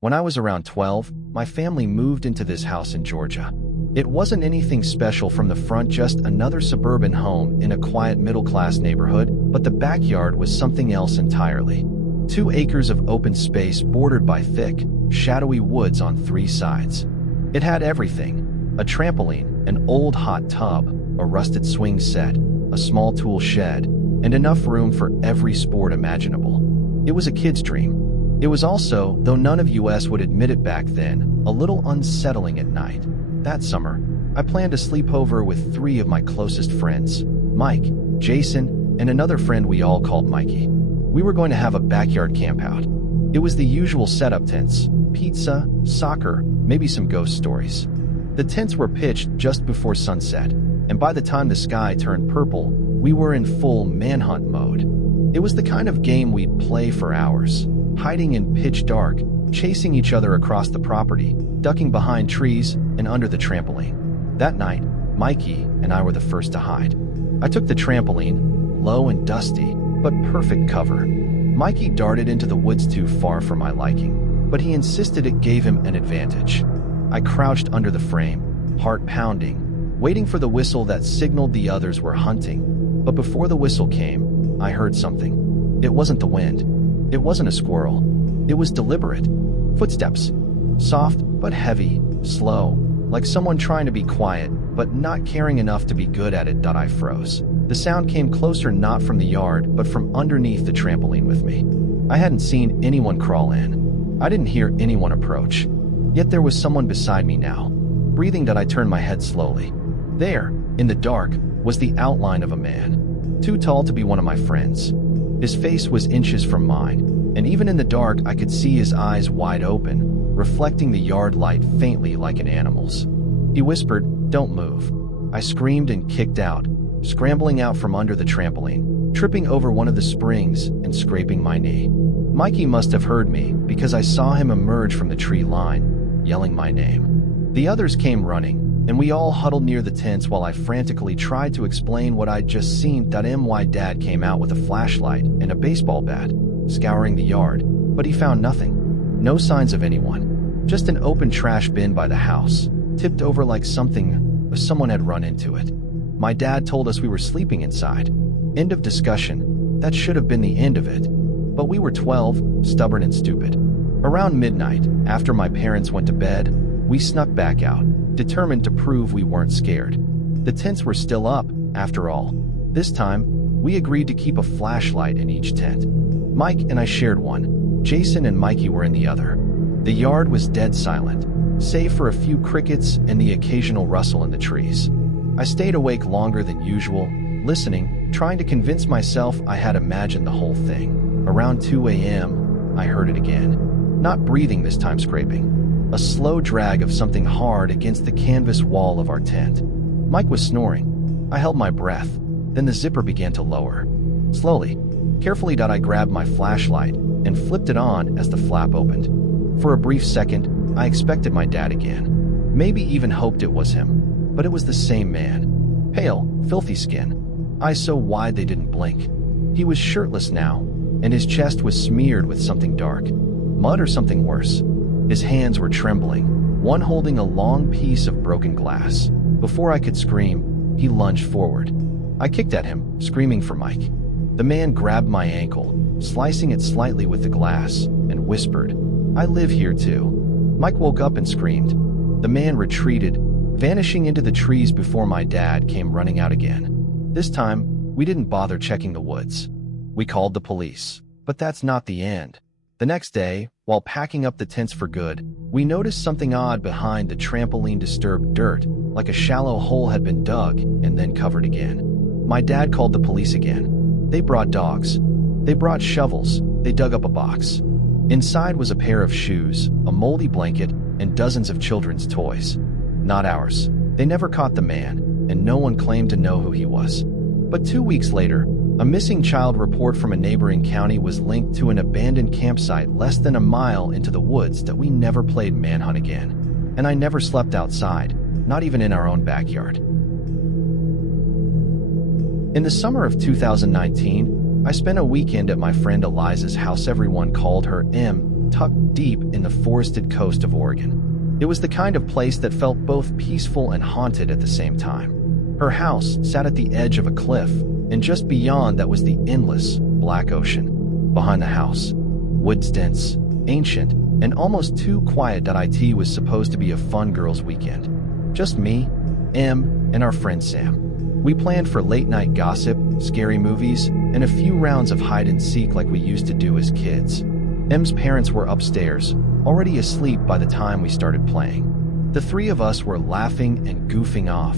When I was around 12, my family moved into this house in Georgia. It wasn't anything special from the front, just another suburban home in a quiet middle-class neighborhood, but the backyard was something else entirely. 2 acres of open space bordered by thick, shadowy woods on 3 sides. It had everything: a trampoline, an old hot tub, a rusted swing set, a small tool shed, and enough room for every sport imaginable. It was a kid's dream. It was also, though none of us would admit it back then, a little unsettling at night. That summer, I planned a sleepover with 3 of my closest friends: Mike, Jason, and another friend we all called Mikey. We were going to have a backyard campout. It was the usual setup: tents, pizza, soccer, maybe some ghost stories. The tents were pitched just before sunset, and by the time the sky turned purple, we were in full manhunt mode. It was the kind of game we'd play for hours, hiding in pitch dark, chasing each other across the property, ducking behind trees and under the trampoline. That night, Mikey and I were the first to hide. I took the trampoline, low and dusty, but perfect cover. Mikey darted into the woods too far for my liking, but he insisted it gave him an advantage. I crouched under the frame, heart pounding, waiting for the whistle that signaled the others were hunting. But before the whistle came, I heard something. It wasn't the wind. It wasn't a squirrel. It was deliberate. Footsteps. Soft but heavy, slow, like someone trying to be quiet, but not caring enough to be good at it. I froze. The sound came closer, not from the yard, but from underneath the trampoline with me. I hadn't seen anyone crawl in. I didn't hear anyone approach. Yet there was someone beside me now. Breathing, I turned my head slowly. There, in the dark, was the outline of a man. Too tall to be one of my friends. His face was inches from mine, and even in the dark I could see his eyes wide open, reflecting the yard light faintly like an animal's. He whispered, "Don't move." I screamed and kicked out, scrambling out from under the trampoline, tripping over one of the springs and scraping my knee. Mikey must have heard me because I saw him emerge from the tree line, yelling my name. The others came running, and we all huddled near the tents while I frantically tried to explain what I'd just seen. My dad came out with a flashlight and a baseball bat, scouring the yard, but he found nothing. No signs of anyone. Just an open trash bin by the house, tipped over like someone had run into it. My dad told us we were sleeping inside. End of discussion. That should have been the end of it. But we were 12, stubborn and stupid. Around midnight, after my parents went to bed, we snuck back out, determined to prove we weren't scared. The tents were still up, after all. This time, we agreed to keep a flashlight in each tent. Mike and I shared one. Jason and Mikey were in the other. The yard was dead silent, save for a few crickets and the occasional rustle in the trees. I stayed awake longer than usual, listening, trying to convince myself I had imagined the whole thing. Around 2 a.m., I heard it again. Not breathing this time, scraping. A slow drag of something hard against the canvas wall of our tent. Mike was snoring. I held my breath. Then the zipper began to lower. Slowly, carefully, I grabbed my flashlight and flipped it on as the flap opened. For a brief second, I expected my dad again. Maybe even hoped it was him. But it was the same man. Pale, filthy skin. Eyes so wide they didn't blink. He was shirtless now, and his chest was smeared with something dark. Mud or something worse. His hands were trembling, one holding a long piece of broken glass. Before I could scream, he lunged forward. I kicked at him, screaming for Mike. The man grabbed my ankle, slicing it slightly with the glass, and whispered, "I live here too." Mike woke up and screamed. The man retreated, vanishing into the trees before my dad came running out again. This time, we didn't bother checking the woods. We called the police. But that's not the end. The next day, while packing up the tents for good, we noticed something odd behind the trampoline: disturbed dirt, like a shallow hole had been dug and then covered again. My dad called the police again. They brought dogs. They brought shovels. They dug up a box. Inside was a pair of shoes, a moldy blanket, and dozens of children's toys. Not ours. They never caught the man, and no one claimed to know who he was. But 2 weeks later, a missing child report from a neighboring county was linked to an abandoned campsite less than a mile into the woods. That we never played manhunt again. And I never slept outside, not even in our own backyard. In the summer of 2019, I spent a weekend at my friend Eliza's house. Everyone called her M, tucked deep in the forested coast of Oregon. It was the kind of place that felt both peaceful and haunted at the same time. Her house sat at the edge of a cliff, and just beyond that was the endless, black ocean. Behind the house, woods dense, ancient, and almost too quiet. It was supposed to be a fun girls' weekend. Just me, Em, and our friend Sam. We planned for late-night gossip, scary movies, and a few rounds of hide-and-seek like we used to do as kids. Em's parents were upstairs, already asleep by the time we started playing. The three of us were laughing and goofing off,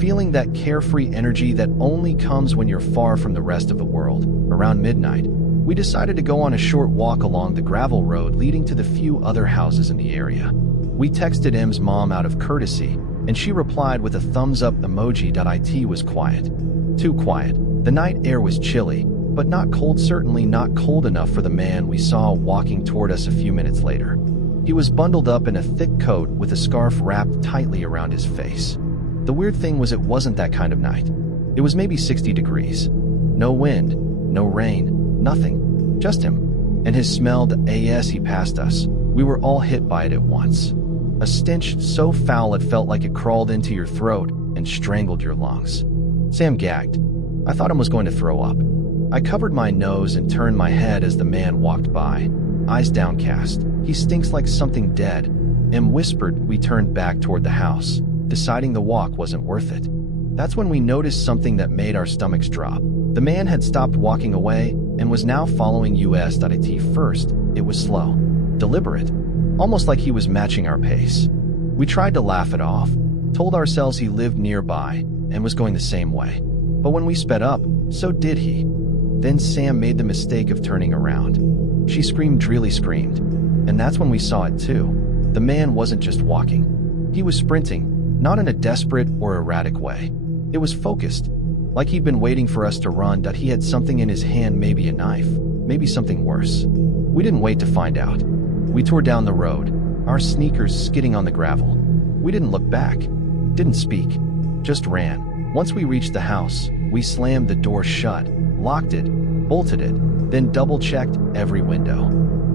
feeling that carefree energy that only comes when you're far from the rest of the world. Around midnight, we decided to go on a short walk along the gravel road leading to the few other houses in the area. We texted Em's mom out of courtesy, and she replied with a thumbs-up emoji. It was quiet. Too quiet. The night air was chilly, but not cold, certainly not cold enough for the man we saw walking toward us a few minutes later. He was bundled up in a thick coat with a scarf wrapped tightly around his face. The weird thing was it wasn't that kind of night. It was maybe 60 degrees. No wind, no rain, nothing. Just him. And his smell. As he passed us, we were all hit by it at once. A stench so foul it felt like it crawled into your throat and strangled your lungs. Sam gagged. I thought Em was going to throw up. I covered my nose and turned my head as the man walked by, eyes downcast. He stinks like something dead. Em whispered. We turned back toward the house, deciding the walk wasn't worth it. That's when we noticed something that made our stomachs drop. The man had stopped walking away and was now following us. First, it was slow, deliberate, almost like he was matching our pace. We tried to laugh it off, told ourselves he lived nearby and was going the same way. But when we sped up, so did he. Then Sam made the mistake of turning around. She screamed, really screamed. And that's when we saw it too. The man wasn't just walking. He was sprinting, not in a desperate or erratic way. It was focused, like he'd been waiting for us to run. He had something in his hand, maybe a knife, maybe something worse. We didn't wait to find out. We tore down the road, our sneakers skidding on the gravel. We didn't look back, didn't speak, just ran. Once we reached the house, we slammed the door shut, locked it, bolted it, then double-checked every window.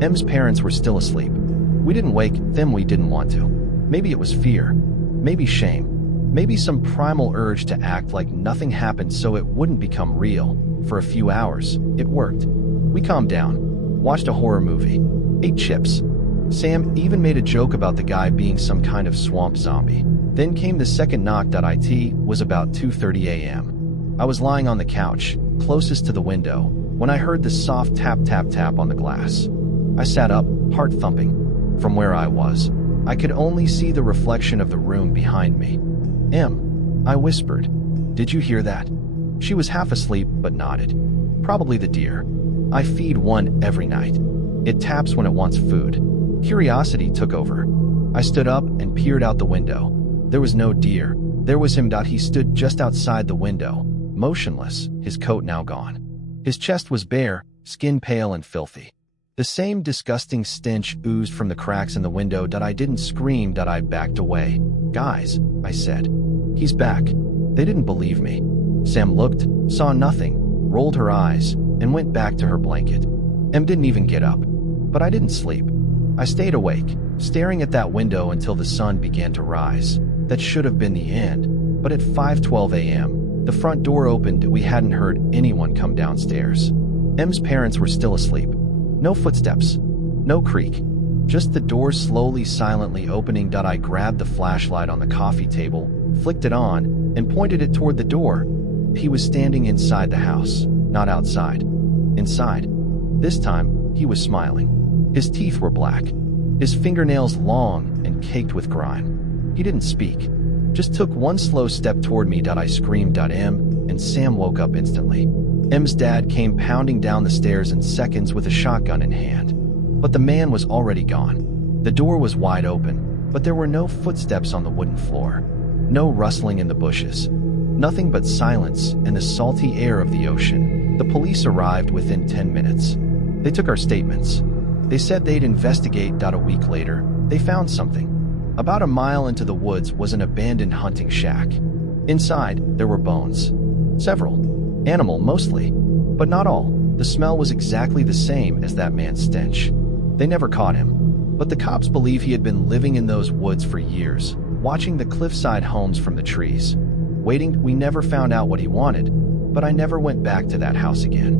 Em's parents were still asleep. We didn't wake them. We didn't want to. Maybe it was fear, maybe shame, maybe some primal urge to act like nothing happened so it wouldn't become real. For a few hours, it worked. We calmed down, watched a horror movie, ate chips. Sam even made a joke about the guy being some kind of swamp zombie. Then came the second knock. It was about 2:30 a.m. I was lying on the couch, closest to the window, when I heard the soft tap tap tap on the glass. I sat up, heart thumping. From where I was, I could only see the reflection of the room behind me. Em, I whispered. Did you hear that? She was half asleep but nodded. Probably the deer. I feed one every night. It taps when it wants food. Curiosity took over. I stood up and peered out the window. There was no deer. There was him. He stood just outside the window, motionless, his coat now gone. His chest was bare, skin pale and filthy. The same disgusting stench oozed from the cracks in the window. I didn't scream. I backed away. Guys, I said. He's back. They didn't believe me. Sam looked, saw nothing, rolled her eyes, and went back to her blanket. Em didn't even get up. But I didn't sleep. I stayed awake, staring at that window until the sun began to rise. That should have been the end, but at 5:12 a.m., the front door opened. We hadn't heard anyone come downstairs. Em's parents were still asleep. No footsteps, no creak, just the door slowly, silently opening. I grabbed the flashlight on the coffee table, flicked it on, and pointed it toward the door. He was standing inside the house, not outside. Inside. This time, he was smiling. His teeth were black, his fingernails long and caked with grime. He didn't speak, just took one slow step toward me. I screamed. Em, and Sam woke up instantly. Em's dad came pounding down the stairs in seconds with a shotgun in hand. But the man was already gone. The door was wide open, but there were no footsteps on the wooden floor. No rustling in the bushes. Nothing but silence and the salty air of the ocean. The police arrived within 10 minutes. They took our statements. They said they'd investigate. A week later, they found something. About a mile into the woods was an abandoned hunting shack. Inside, there were bones. Several. Animal, mostly. But not all. The smell was exactly the same as that man's stench. They never caught him, but the cops believe he had been living in those woods for years, watching the cliffside homes from the trees. Waiting, we never found out what he wanted, but I never went back to that house again.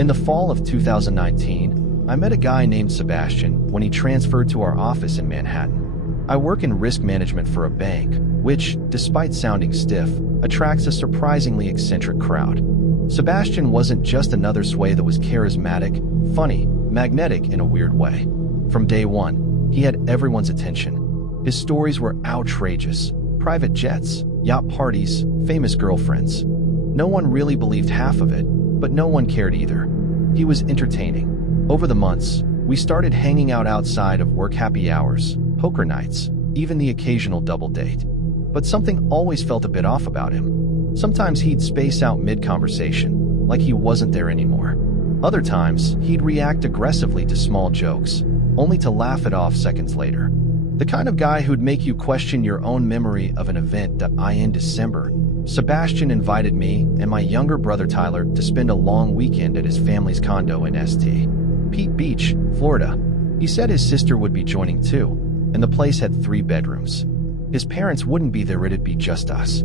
In the fall of 2019, I met a guy named Sebastian when he transferred to our office in Manhattan. I work in risk management for a bank, which, despite sounding stiff, attracts a surprisingly eccentric crowd. Sebastian wasn't just another sway that was charismatic, funny, magnetic in a weird way. From day one, he had everyone's attention. His stories were outrageous. Private jets, yacht parties, famous girlfriends. No one really believed half of it, but no one cared either. He was entertaining. Over the months, we started hanging out outside of work happy hours, poker nights, even the occasional double date. But something always felt a bit off about him. Sometimes he'd space out mid-conversation, like he wasn't there anymore. Other times, he'd react aggressively to small jokes, only to laugh it off seconds later. The kind of guy who'd make you question your own memory of an event that in December, Sebastian invited me and my younger brother Tyler to spend a long weekend at his family's condo in St. Pete Beach, Florida. He said his sister would be joining too, and the place had 3 bedrooms. His parents wouldn't be there, it'd be just us.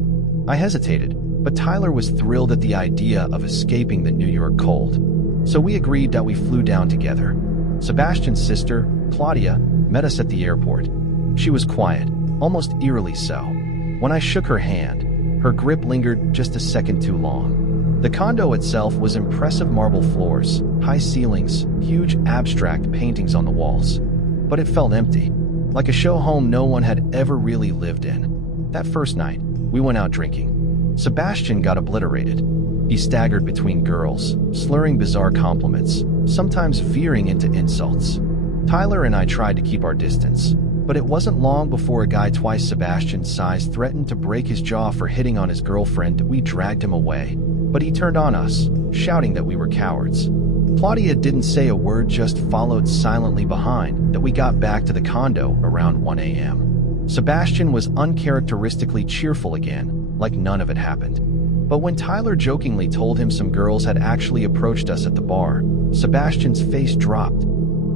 I hesitated, but Tyler was thrilled at the idea of escaping the New York cold. So we agreed that we flew down together. Sebastian's sister, Claudia, met us at the airport. She was quiet, almost eerily so. When I shook her hand, her grip lingered just a second too long. The condo itself was impressive: marble floors, high ceilings, huge abstract paintings on the walls. But it felt empty, like a show home no one had ever really lived in. That first night, we went out drinking. Sebastian got obliterated. He staggered between girls, slurring bizarre compliments, sometimes veering into insults. Tyler and I tried to keep our distance, but it wasn't long before a guy twice Sebastian's size threatened to break his jaw for hitting on his girlfriend. We dragged him away, but he turned on us, shouting that we were cowards. Claudia didn't say a word, just followed silently behind, that we got back to the condo around 1 a.m. Sebastian was uncharacteristically cheerful again, like none of it happened. But when Tyler jokingly told him some girls had actually approached us at the bar, Sebastian's face dropped.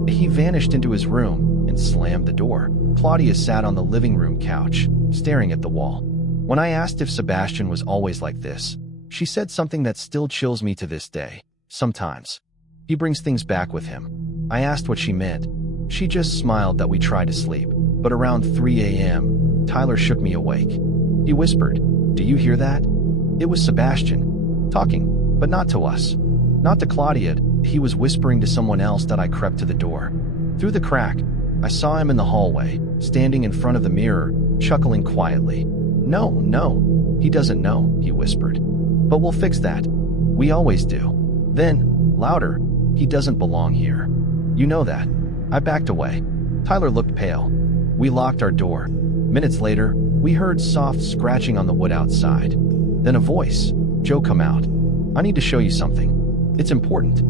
He vanished into his room and slammed the door. Claudia sat on the living room couch, staring at the wall. When I asked if Sebastian was always like this, she said something that still chills me to this day. Sometimes. He brings things back with him. I asked what she meant. She just smiled that we tried to sleep. But around 3 a.m., Tyler shook me awake. He whispered, "Do you hear that?" It was Sebastian, talking, but not to us. Not to Claudia. He was whispering to someone else. That I crept to the door. Through the crack, I saw him in the hallway, standing in front of the mirror, chuckling quietly. No, he doesn't know," he whispered. "But we'll fix that. We always do." Then, louder, "He doesn't belong here. You know that." I backed away. Tyler looked pale. We locked our door. Minutes later, we heard soft scratching on the wood outside. Then a voice, "Joe, come out. I need to show you something. It's important."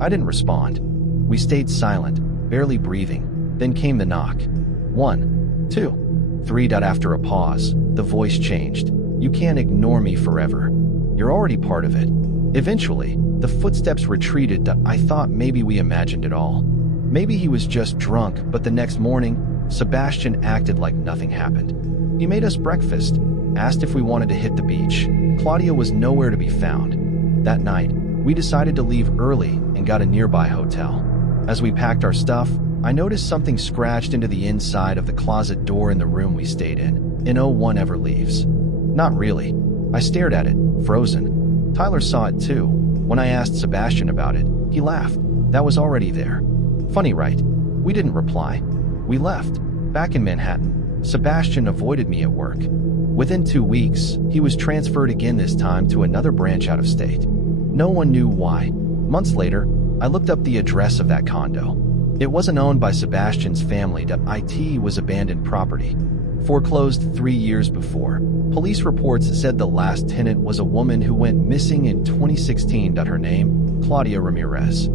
I didn't respond. We stayed silent, barely breathing. Then came the knock. 1, 2, 3. After a pause, the voice changed. "You can't ignore me forever. You're already part of it." Eventually, the footsteps retreated. I thought maybe we imagined it all. Maybe he was just drunk, but the next morning, Sebastian acted like nothing happened. He made us breakfast, asked if we wanted to hit the beach. Claudia was nowhere to be found. That night, we decided to leave early and got a nearby hotel. As we packed our stuff, I noticed something scratched into the inside of the closet door in the room we stayed in. No one ever leaves. Not really. I stared at it, frozen. Tyler saw it too. When I asked Sebastian about it, he laughed. That was already there. Funny, right? We didn't reply. We left. Back in Manhattan, Sebastian avoided me at work. Within 2 weeks, he was transferred again, this time to another branch out of state. No one knew why. Months later, I looked up the address of that condo. It wasn't owned by Sebastian's family. It was abandoned property. Foreclosed 3 years before. Police reports said the last tenant was a woman who went missing in 2016. Her name, Claudia Ramirez.